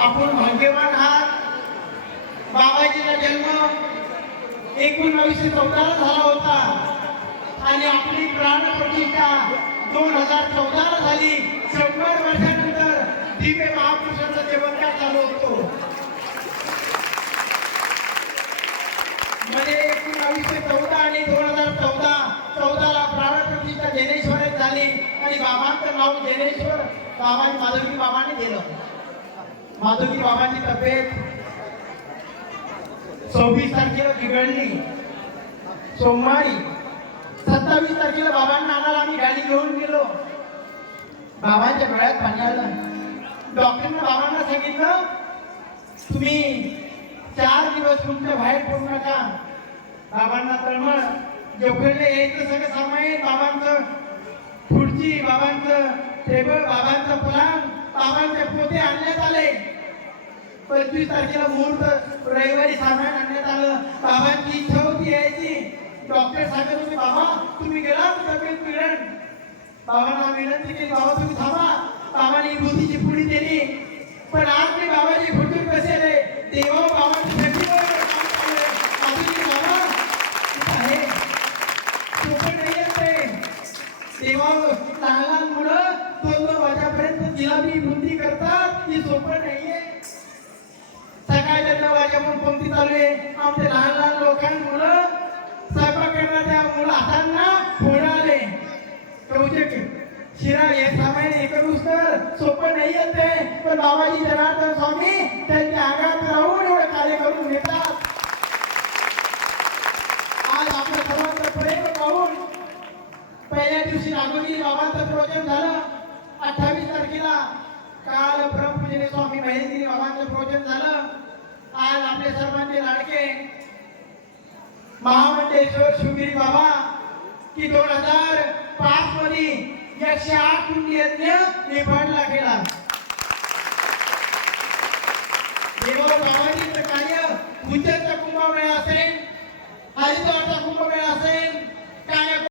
आपण भाग्यवान आहात. बाबाजीचा जन्म 1914 झाला होता आणि आपली प्राणप्रतिष्ठा 2014 झाली. 100 वर्षानंतर दिव्य महापुरुषाचा देवत्कार चालू होतो. म्हणजे 1914 आणि 2014 ला प्राणप्रतिष्ठा ज्ञानेश्वरात झाली आणि बाबांचं नाव ज्ञानेश्वर बाबा माधवजी बाबांनी दिलं. माधवजी बाबांची तब्येत 26 तारखेला बिघडली. सोमवारी 27 तारखेला बाबांना आणायला आम्ही गाडी घेऊन गेलो. बाबांच्या गळ्यात पाणी आलं. डॉक्टरने बाबांना सांगितलं तुम्ही 4 दिवस तुमच्या बाहेर पडू नका. बाबांना तळमळ जेवढे यायचं सगळं सामाईन बाबांचं खुर्ची, बाबांचं टेबल, बाबांचं फलान, बाबांचे पोते आणण्यात आले. 25 तारखेला मुहूर्त रविवारी सामान आणण्यात आलं. बाबांची इच्छा होती यायची. डॉक्टर सांगत होते बाबा तुम्ही गेला तब्येत बिघडण. बाबांना विनंती केली बाबा तुम्ही थांबा. बाबांनी भूतीची पुडी दिली. पण आज मी बाबाची फोटो कसे रे देवा बाबांची शक्ती आहे सोपं नाही ते. देवा लहान लहान मुलं 2-2 वाजेपर्यंत जिलाबी बुंदी करतात. ही सोपं नाहीये. सकाळच्या 9 वाजेपर्यंत पंक्ती चालू आहे. आमचे लहान लहान लोकांना मुलं स्वयंपाक करणाऱ्या मुलं हातांना फोड आले. शिरा हे सामान्य एकूच तर सोपं नाही येते. पण बाबाजी जनार्दन स्वामी त्यांच्या अंगात राहून एवढे कार्य करून घेतात. आज आपल्या सर्वांचं प्रेम पाहून पहिल्या दिवशी नागोजी बाबांचं प्रवचन झालं. 28 तारखेला काल ब्रह्मपूजने स्वामी महेंद्री बाबांचं प्रवचन झालं. आज आपले सर्वांचे लाडके महामंडळेश्वर शिवगिरी बाबा की 2005 मध्ये 108 कुंडी यज्ञ नेपाळला गेला. देवा बाबाजीचं कार्य उज्जैनचा कुंभमेळा असेल, हरिद्वारचा कुंभमेळा असेल,